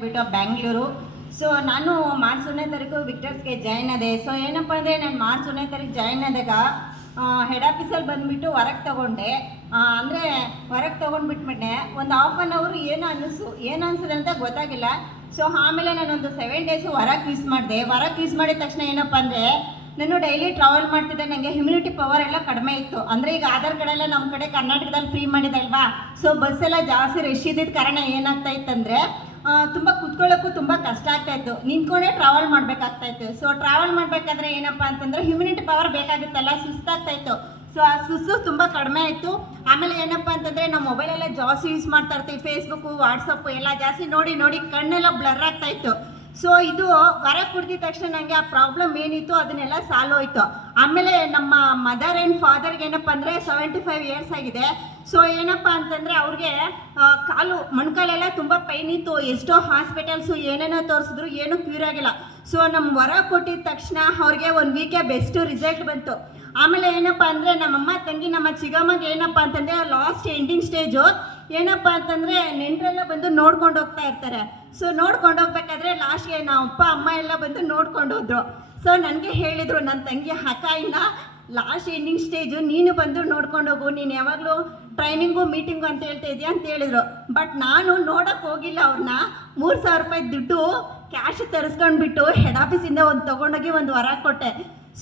ಬಿಟ್ಟು ಬ್ಯಾಂಗ್ಳೂರು. ಸೊ ನಾನು ಮಾರ್ಚ್ 1ನೇ ತಾರೀಕು ವಿಕ್ಟರ್ಸ್ಗೆ ಜಾಯ್ನ್ ಆದೆ. ಸೊ ಏನಪ್ಪ ಅಂದರೆ ನಾನು ಮಾರ್ಚ್ 1ನೇ ತಾರೀಕು ಜಾಯ್ನ್ ಆದಾಗ ಹೆಡ್ ಆಫೀಸಲ್ಲಿ ಬಂದುಬಿಟ್ಟು ಹೊರಗೆ ತೊಗೊಂಡೆ. ಅಂದರೆ ಹೊರಗೆ ತೊಗೊಂಡ್ಬಿಟ್ಬಿಟ್ಟೆ. ಒಂದು ಹಾಫ್ ಆನ್ ಅವರು ಏನು ಅನಿಸಿದೆ ಅಂತ ಗೊತ್ತಾಗಿಲ್ಲ. ಸೊ ಆಮೇಲೆ ನಾನೊಂದು 7 ಡೇಸು ಹೊರಗೆ ಯೂಸ್ ಮಾಡಿದೆ. ಹೊರಗೆ ಯೂಸ್ ಮಾಡಿದ ತಕ್ಷಣ ಏನಪ್ಪ ಅಂದರೆ ನಾನು ಡೈಲಿ ಟ್ರಾವೆಲ್ ಮಾಡ್ತಿದ್ದೆ. ನನಗೆ ಹ್ಯುಮಿನಿಟಿ ಪವರ್ ಎಲ್ಲ ಕಡಿಮೆ ಇತ್ತು. ಅಂದರೆ ಈಗ ಆಧಾರ್ ಕಾರ್ಡ್ ಎಲ್ಲ ನಮ್ಮ ಕಡೆ ಕರ್ನಾಟಕದಲ್ಲಿ ಫ್ರೀ ಮಾಡಿದಲ್ವಾ. ಸೊ ಬಸ್ಸೆಲ್ಲ ಜಾಸ್ತಿ ರಶ್ ಇದ್ದಿದ್ದ ಕಾರಣ ಏನಾಗ್ತಾ ಇತ್ತಂದರೆ ತುಂಬ ಕುತ್ಕೊಳ್ಳೋಕ್ಕೂ ತುಂಬ ಕಷ್ಟ ಆಗ್ತಾಯಿತ್ತು. ನಿಂತ್ಕೊಂಡೇ ಟ್ರಾವೆಲ್ ಮಾಡಬೇಕಾಗ್ತಾಯಿತ್ತು. ಸೊ ಟ್ರಾವೆಲ್ ಮಾಡಬೇಕಾದ್ರೆ ಏನಪ್ಪ ಅಂತಂದರೆ ಹ್ಯುಮಿನಿಟಿ ಪವರ್ ಬೇಕಾಗುತ್ತಲ್ಲ, ಸುಸ್ತಾಗ್ತಾಯಿತ್ತು. ಸೊ ಆ ಸುಸ್ತು ತುಂಬ ಕಡಿಮೆ ಆಯಿತು. ಆಮೇಲೆ ಏನಪ್ಪ ಅಂತಂದರೆ ನಾವು ಮೊಬೈಲೆಲ್ಲ ಜಾಸ್ತಿ ಯೂಸ್ ಮಾಡ್ತಾ ಇರ್ತೀವಿ. ಫೇಸ್ಬುಕ್ಕು, ವಾಟ್ಸಪ್ಪು ಎಲ್ಲ ಜಾಸ್ತಿ ನೋಡಿ ನೋಡಿ ಕಣ್ಣೆಲ್ಲ ಬ್ಲರ್ ಆಗ್ತಾಯಿತ್ತು. ಸೊ ಇದು ಹೊರಗೆ ಕುಡ್ದಿದ ತಕ್ಷಣ ನನಗೆ ಆ ಪ್ರಾಬ್ಲಮ್ ಏನಿತ್ತು ಅದನ್ನೆಲ್ಲ ಸಾಲ್ವ್ ಹೋಯಿತು. ಆಮೇಲೆ ನಮ್ಮ ಮದರ್ ಆ್ಯಂಡ್ ಫಾದರ್ಗೆ ಏನಪ್ಪ ಅಂದರೆ 75 ಇಯರ್ಸ್ ಆಗಿದೆ. ಸೊ ಏನಪ್ಪ ಅಂತಂದರೆ ಅವ್ರಿಗೆ ಕಾಲು ಮೊಣಕಾಲೆಲ್ಲ ತುಂಬ ಪೈನ್ ಇತ್ತು. ಎಷ್ಟೋ ಹಾಸ್ಪಿಟಲ್ಸು ಏನೇನೋ ತೋರಿಸಿದ್ರು ಏನೂ ಕ್ಯೂರ್ ಆಗಿಲ್ಲ. ಸೊ ನಮ್ಮ ಹೊರಗೆ ಕೊಟ್ಟಿದ ತಕ್ಷಣ ಅವ್ರಿಗೆ 1 ವೀಕೆ ಬೆಸ್ಟು ರಿಸಲ್ಟ್ ಬಂತು. ಆಮೇಲೆ ಏನಪ್ಪ ಅಂದರೆ ನಮ್ಮಮ್ಮ ತಂಗಿ ನಮ್ಮ ಚಿಕ್ಕಮ್ಮಗೆ ಏನಪ್ಪ ಅಂತಂದರೆ ಲಾಸ್ಟ್ ಎಂಡಿಂಗ್ ಸ್ಟೇಜು. ಏನಪ್ಪ ಅಂತಂದರೆ ನೆಂಟರೆಲ್ಲ ಬಂದು ನೋಡ್ಕೊಂಡು ಹೋಗ್ತಾ ಇರ್ತಾರೆ. ಸೊ ನೋಡ್ಕೊಂಡು ಹೋಗ್ಬೇಕಾದ್ರೆ ಲಾಸ್ಟ್ಗೆ ನಾವು ಅಪ್ಪ ಅಮ್ಮ ಎಲ್ಲ ಬಂದು ನೋಡ್ಕೊಂಡು ಹೋದ್ರು. ಸೊ ನನಗೆ ಹೇಳಿದರು ನನ್ನ ತಂಗಿ, ಅಕ್ಕ ಇನ್ನು ಲಾಸ್ಟ್ ಎಂಡಿಂಗ್ ಸ್ಟೇಜು, ನೀನು ಬಂದು ನೋಡ್ಕೊಂಡು ಹೋಗು, ನೀನು ಯಾವಾಗಲೂ ಟ್ರೈನಿಂಗು ಮೀಟಿಂಗು ಅಂತ ಹೇಳ್ತಾ ಇದೆಯಾ ಅಂತ ಹೇಳಿದರು. ಬಟ್ ನಾನು ನೋಡೋಕ್ಕೆ ಹೋಗಿಲ್ಲ ಅವ್ರನ್ನ. 3,000 ರೂಪಾಯಿ ದುಡ್ಡು ಕ್ಯಾಶ್ ತರಿಸ್ಕೊಂಡ್ಬಿಟ್ಟು ಹೆಡ್ ಆಫೀಸಿಂದ ತೊಗೊಂಡೋಗಿ ಒಂದು ಹೊರ ಕೊಟ್ಟೆ.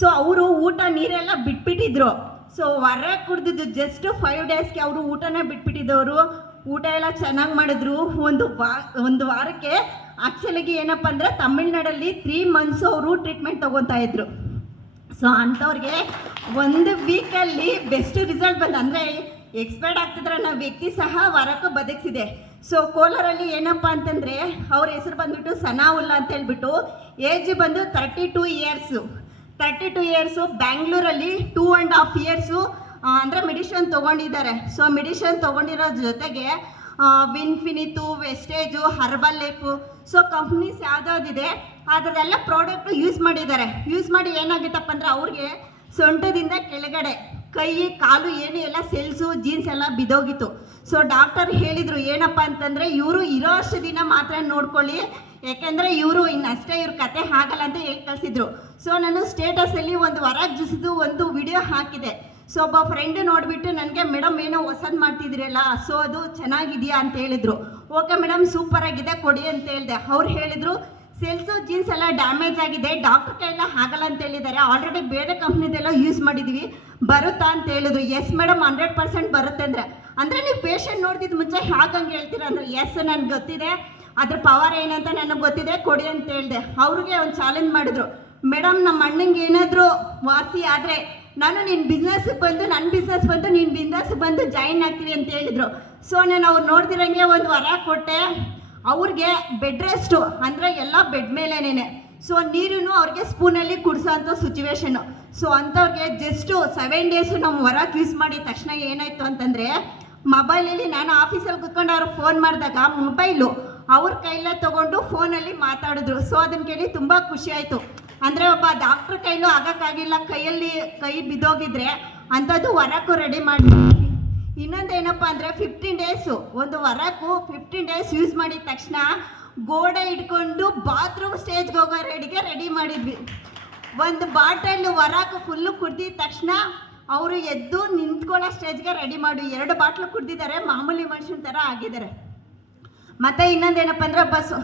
ಸೊ ಅವರು ಊಟ ನೀರೆಲ್ಲ ಬಿಟ್ಬಿಟ್ಟಿದ್ರು. ಸೊ ಹೊರಗೆ ಕುಡ್ದಿದ್ದು ಜಸ್ಟ್ 5 ಡೇಸ್ಗೆ ಅವರು ಊಟನೇ ಬಿಟ್ಬಿಟ್ಟಿದ್ದವರು. ಊಟ ಎಲ್ಲ ಚೆನ್ನಾಗಿ ಮಾಡಿದ್ರು. ಒಂದು ವಾರಕ್ಕೆ ಆ್ಯಕ್ಚುಲಿಗೆ ಏನಪ್ಪ ಅಂದರೆ ತಮಿಳ್ನಾಡಲ್ಲಿ 3 ಮಂತ್ಸು ಅವರು ಟ್ರೀಟ್ಮೆಂಟ್ ತೊಗೊತಾ ಇದ್ರು. ಸೊ ಅಂಥವ್ರಿಗೆ 1 ವೀಕಲ್ಲಿ ಬೆಸ್ಟ್ ರಿಸಲ್ಟ್ ಬಂದು, ಅಂದರೆ ಎಕ್ಸ್ಪೈರ್ಡ್ ಆಗ್ತಿದ್ರೆ ನಾವು ವ್ಯಕ್ತಿ ಸಹ ಹೊರಕ್ಕೆ ಬದುಕಿಸಿದೆ. ಸೊ ಕೋಲಾರಲ್ಲಿ ಏನಪ್ಪ ಅಂತಂದರೆ ಅವ್ರ ಹೆಸರು ಬಂದುಬಿಟ್ಟು ಸನಾವುಲ್ಲಾ ಅಂತ ಹೇಳ್ಬಿಟ್ಟು, ಏಜ್ ಬಂದು 32 ಇಯರ್ಸು. ಬ್ಯಾಂಗ್ಳೂರಲ್ಲಿ 2.5 ಇಯರ್ಸು ಅಂದರೆ ಮೆಡಿಷನ್ ತೊಗೊಂಡಿದ್ದಾರೆ. ಸೊ ಮೆಡಿಷನ್ ತೊಗೊಂಡಿರೋ ಜೊತೆಗೆ ವಿನ್ಫಿನಿತು, Vestige, Herbalife, so companies ಯಾವುದಾದಿದೆ ಅದರದೆಲ್ಲ ಪ್ರಾಡಕ್ಟು ಯೂಸ್ ಮಾಡಿದ್ದಾರೆ. ಯೂಸ್ ಮಾಡಿ ಏನಾಗುತ್ತಪ್ಪ ಅಂದರೆ ಅವ್ರಿಗೆ ಸೊಂಟದಿಂದ ಕೆಳಗಡೆ ಕೈ ಕಾಲು ಏನು ಎಲ್ಲ ಸೆಲ್ಸು ಜೀನ್ಸ್ ಎಲ್ಲ ಬಿದ್ದೋಗಿತ್ತು. ಸೊ ಡಾಕ್ಟರ್ ಹೇಳಿದರು ಏನಪ್ಪ ಅಂತಂದರೆ ಇವರು ಇರೋ ಅಷ್ಟು ದಿನ ಮಾತ್ರ ನೋಡ್ಕೊಳ್ಳಿ, ಯಾಕೆಂದರೆ ಇವರು ಇನ್ನಷ್ಟೇ ಇವ್ರ ಕತೆ ಆಗಲ್ಲ ಅಂತ ಹೇಳಿ ಕಳಿಸಿದ್ರು. ಸೊ ನಾನು ಸ್ಟೇಟಸಲ್ಲಿ ಒಂದು ಹೊರಗೆ ಜಿಸಿದು ಒಂದು ವಿಡಿಯೋ ಹಾಕಿದೆ. ಸೊ ಒಬ್ಬ ಫ್ರೆಂಡ್ ನೋಡಿಬಿಟ್ಟು ನನಗೆ, ಮೇಡಮ್ ಏನೋ ಹೊಸದು ಮಾಡ್ತಿದ್ದೀರಲ್ಲ, ಸೊ ಅದು ಚೆನ್ನಾಗಿದೆಯಾ ಅಂತ ಹೇಳಿದರು. ಓಕೆ ಮೇಡಮ್ ಸೂಪರಾಗಿದೆ ಕೊಡಿ ಅಂತ ಹೇಳಿದೆ. ಅವ್ರು ಹೇಳಿದರು ಸೆಲ್ಸು ಜೀನ್ಸ್ ಎಲ್ಲ ಡ್ಯಾಮೇಜ್ ಆಗಿದೆ, ಡಾಕ್ಟ್ರ್ ಕೈಯೆಲ್ಲ ಆಗಲ್ಲ ಅಂತ ಹೇಳಿದ್ದಾರೆ. ಆಲ್ರೆಡಿ ಬೇರೆ ಕಂಪ್ನಿದೆಲ್ಲ ಯೂಸ್ ಮಾಡಿದ್ದೀವಿ, ಬರುತ್ತಾ ಅಂತ ಹೇಳಿದ್ರು. ಎಸ್ ಮೇಡಮ್ 100% ಬರುತ್ತೆ ಅಂದರೆ ನೀವು ಪೇಷಂಟ್ ನೋಡ್ತಿದ್ದು ಮುಂಚೆ ಹಾಗಂಗೆ ಹೇಳ್ತೀರ ಅಂದರೆ, ಎಸ್ ನನಗೆ ಗೊತ್ತಿದೆ, ಅದ್ರ ಪವರ್ ಏನಂತ ನನಗೆ ಗೊತ್ತಿದೆ, ಕೊಡಿ ಅಂತ ಹೇಳಿದೆ. ಅವ್ರಿಗೆ ಒಂದು ಚಾಲೆಂಜ್ ಮಾಡಿದ್ರು, ಮೇಡಮ್ ನಮ್ಮ ಅಣ್ಣಂಗೆ ಏನಾದರೂ ವಾಸಿ ಆದರೆ ನಾನು ನಿನ್ನ ಬಿಸ್ನೆಸ್ಗೆ ಬಂದು, ನನ್ನ ಬಿಸ್ನೆಸ್ ಬಂದು ನಿನ್ನ ಬಿಸ್ನೆಸ್ಗೆ ಬಂದು ಜಾಯಿನ್ ಆಗ್ತೀವಿ ಅಂತ ಹೇಳಿದರು. ಸೊ ನಾನು ಅವ್ರು ನೋಡ್ದಿರಂಗೆ ಒಂದು ವರ ಕೊಟ್ಟೆ. ಅವ್ರಿಗೆ ಬೆಡ್ ರೆಸ್ಟು, ಅಂದರೆ ಎಲ್ಲ ಬೆಡ್ ಮೇಲೇನೆ. ಸೊ ನೀರು ಅವ್ರಿಗೆ ಸ್ಪೂನಲ್ಲಿ ಕುಡಿಸೋ ಅಂಥ ಸಿಚುವೇಶನ್ನು. ಸೊ ಅಂಥವ್ರಿಗೆ ಜಸ್ಟು 7 ಡೇಸು ನಾವು ಹೊರಗೆ ಯೂಸ್ ಮಾಡಿದ ತಕ್ಷಣ ಏನಾಯಿತು ಅಂತಂದರೆ, ಮೊಬೈಲಲ್ಲಿ ನಾನು ಆಫೀಸಲ್ಲಿ ಕುತ್ಕೊಂಡು ಅವ್ರಿಗೆ ಫೋನ್ ಮಾಡಿದಾಗ ಮೊಬೈಲು ಅವ್ರ ಕೈಲೇ ತೊಗೊಂಡು ಫೋನಲ್ಲಿ ಮಾತಾಡಿದ್ರು. ಸೊ ಅದನ್ನು ಕೇಳಿ ತುಂಬ ಖುಷಿ ಆಯಿತು. ಅಂದರೆ ಒಬ್ಬ ಡಾಕ್ಟ್ರ್ ಕೈಲೂ ಆಗೋಕ್ಕಾಗಿಲ್ಲ, ಕೈ ಬಿದ್ದೋಗಿದ್ರೆ ಅಂಥದ್ದು ಹೊರಕ್ಕೂ ರೆಡಿ ಮಾಡಿ. ಇನ್ನೊಂದು ಏನಪ್ಪ ಅಂದರೆ 15 ಡೇಸು ಒಂದು ಹೊರಕ್ಕೂ 15 ಡೇಸ್ ಯೂಸ್ ಮಾಡಿದ ತಕ್ಷಣ ಗೋಡೆ ಇಟ್ಕೊಂಡು ಬಾತ್ರೂಮ್ ಸ್ಟೇಜ್ಗೆ ಹೋಗೋ ರೆಡಿ ಮಾಡಿದ್ವಿ. ಒಂದು ಬಾಟಲ್ ಹೊರಕ್ಕೆ ಫುಲ್ಲು ಕುಡ್ದಿದ ತಕ್ಷಣ ಅವರು ಎದ್ದು ನಿಂತ್ಕೊಳ್ಳೋ ಸ್ಟೇಜ್ಗೆ ರೆಡಿ ಮಾಡಿ 2 ಬಾಟ್ಲು ಕುಡ್ದಿದ್ದಾರೆ, ಮಾಮೂಲಿ ಮನುಷ್ಯನ ಥರ ಆಗಿದ್ದಾರೆ. ಮತ್ತು ಇನ್ನೊಂದೇನಪ್ಪ ಅಂದರೆ ಬಸ್ಸು